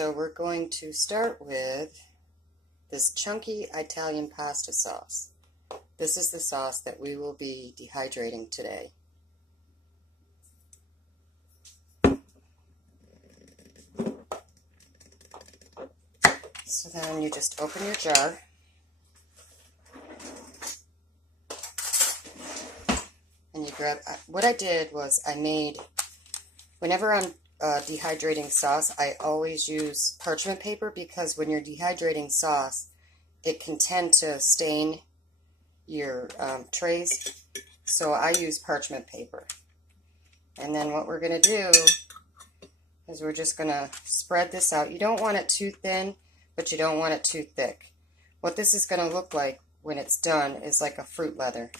so we're going to start with this chunky Italian pasta sauce. This is the sauce that we will be dehydrating today. So then you just open your jar. And you grab, what I did was I made, whenever I'm dehydrating sauce, I always use parchment paper because when you're dehydrating sauce, it can tend to stain your trays. So I use parchment paper. And then what we're going to do is we're just going to spread this out. You don't want it too thin, but you don't want it too thick. What this is going to look like when it's done is like a fruit leather.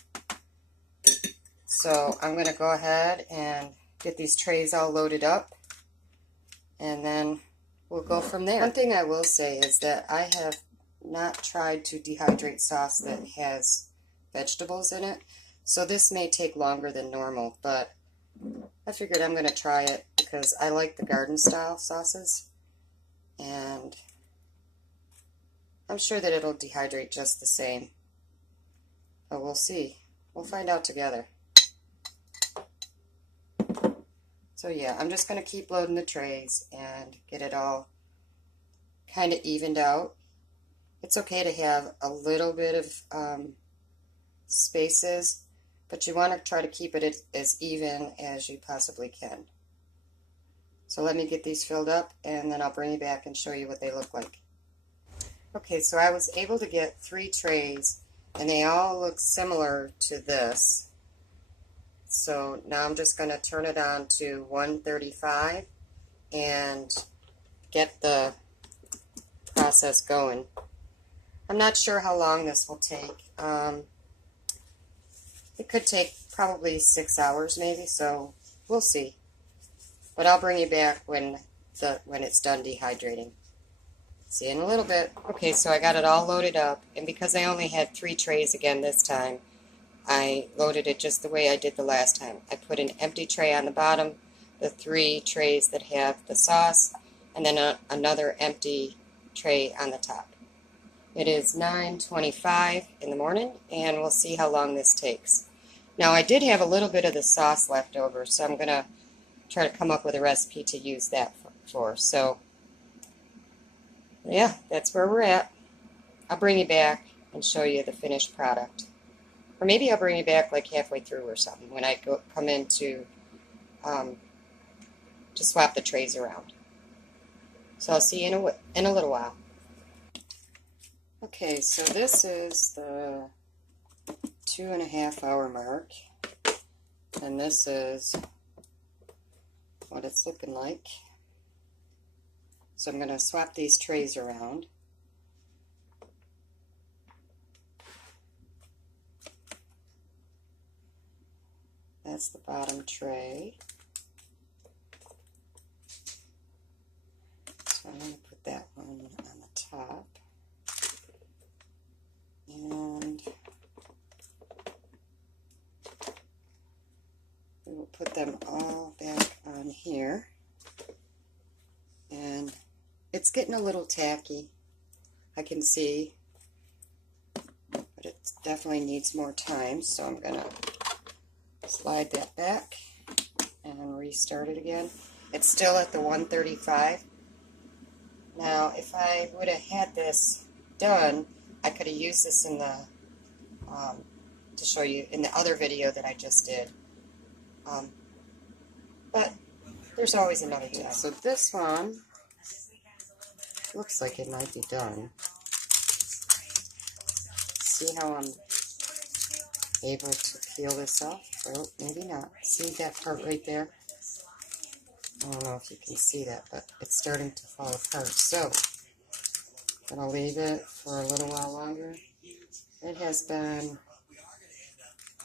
So I'm going to go ahead and get these trays all loaded up, and then we'll go from there. One thing I will say is that I have not tried to dehydrate sauce that has vegetables in it, so this may take longer than normal, but I figured I'm going to try it because I like the garden style sauces, and I'm sure that it'll dehydrate just the same, but we'll see. We'll find out together. So yeah, I'm just going to keep loading the trays and get it all kind of evened out. It's okay to have a little bit of spaces, but you want to try to keep it as even as you possibly can. So let me get these filled up, and then I'll bring you back and show you what they look like. Okay, so I was able to get 3 trays, and they all look similar to this. So now I'm just going to turn it on to 135 and get the process going. I'm not sure how long this will take. It could take probably 6 hours maybe, so we'll see. But I'll bring you back when it's done dehydrating. See you in a little bit. Okay, so I got it all loaded up, and because I only had 3 trays again this time, I loaded it just the way I did the last time. I put an empty tray on the bottom, the 3 trays that have the sauce, and then another empty tray on the top. It is 9:25 in the morning, and we'll see how long this takes. Now, I did have a little bit of the sauce left over, so I'm going to try to come up with a recipe to use that for. So, yeah, that's where we're at. I'll bring you back and show you the finished product. Or maybe I'll bring you back like halfway through or something when I come in to swap the trays around. So I'll see you in a little while. Okay, so this is the 2.5 hour mark, and this is what it's looking like. So I'm going to swap these trays around. That's the bottom tray. So I'm going to put that one on the top. And we will put them all back on here. And it's getting a little tacky, I can see, but it definitely needs more time, so I'm going to slide that back and restart it again. It's still at the 135. Now, if I would have had this done, I could have used this in the to show you in the other video that I just did. But there's always another time. So this one looks like it might be done. See how I'm able to peel this off? Oh, maybe not. See that part right there? I don't know if you can see that, but it's starting to fall apart. So, I'm going to leave it for a little while longer. It has been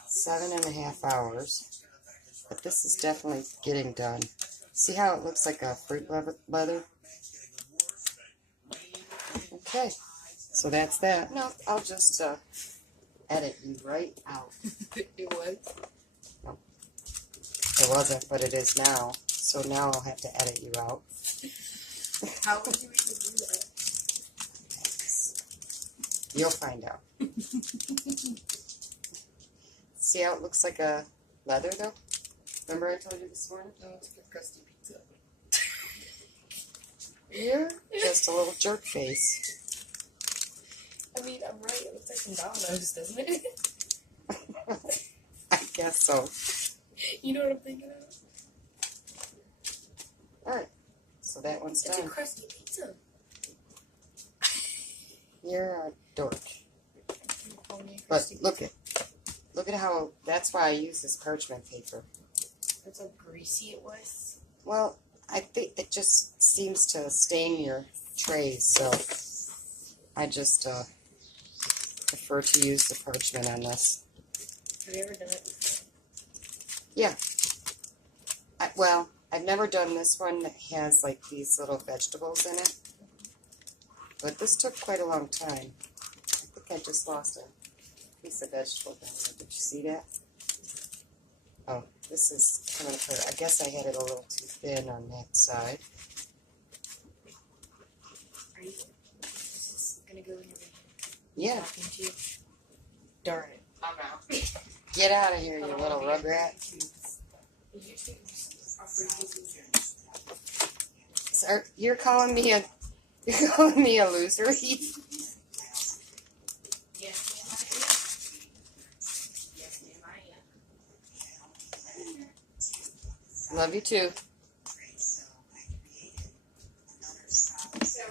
7.5 hours, but this is definitely getting done. See how it looks like a fruit leather? Okay, so that's that. No, I'll just edit you right out. It was? No, it wasn't, but it is now. So now I'll have to edit you out. How would you even do that? You'll find out. See how it looks like a leather, though? Remember I told you this morning? No, it's like a crusty pizza. You're just a little jerk face. I mean, I'm right. It looks like some Domino's, doesn't it? I guess so. You know what I'm thinking of? Alright, so that one's It's done. a crusty pizza. You're a dork. But look at how, that's why I use this parchment paper. That's how greasy it was. Well, I think it just seems to stain your trays, so I just prefer to use the parchment on this. Have you ever done it before? Yeah. Well, I've never done this one that has like these little vegetables in it. But this took quite a long time. I think I just lost a piece of vegetable down there. Did you see that? Oh, this is coming apart. I guess I had it a little too thin on that side. Are you? Is this gonna go in your video? Yeah. Talking to you? Darn it. I'm out. Get out of here, you little rugrat. So, you're calling me a loser? Yes, ma'am, I am. Love you too. So,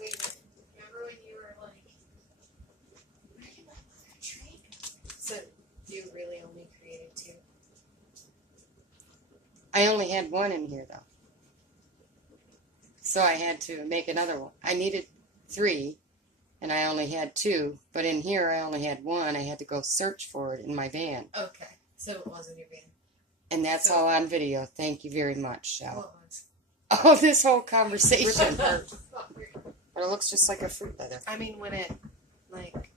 wait a minute. Remember when you were like, where did my mother train? So, you really only created 2? I only had one in here, though. So I had to make another one. I needed 3, and I only had 2. But in here, I only had 1. I had to go search for it in my van. Okay. So it was in your van. And that's all on video. Thank you very much, Shell. What was? Oh, this whole conversation. But it looks just like a fruit leather. I mean, when it, like...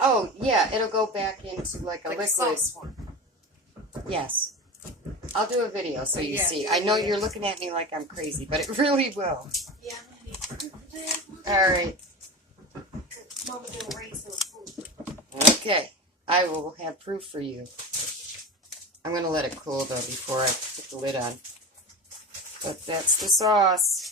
Oh, yeah, it'll go back into like a liquid. sauce form. Yes. I'll do a video so you Yeah, see. I know you're looking at me like I'm crazy, but it really will. Yeah, I'm gonna need proof of that. Alright. Mama gonna raise some food. Okay. I will have proof for you. I'm going to let it cool, though, before I put the lid on. But that's the sauce.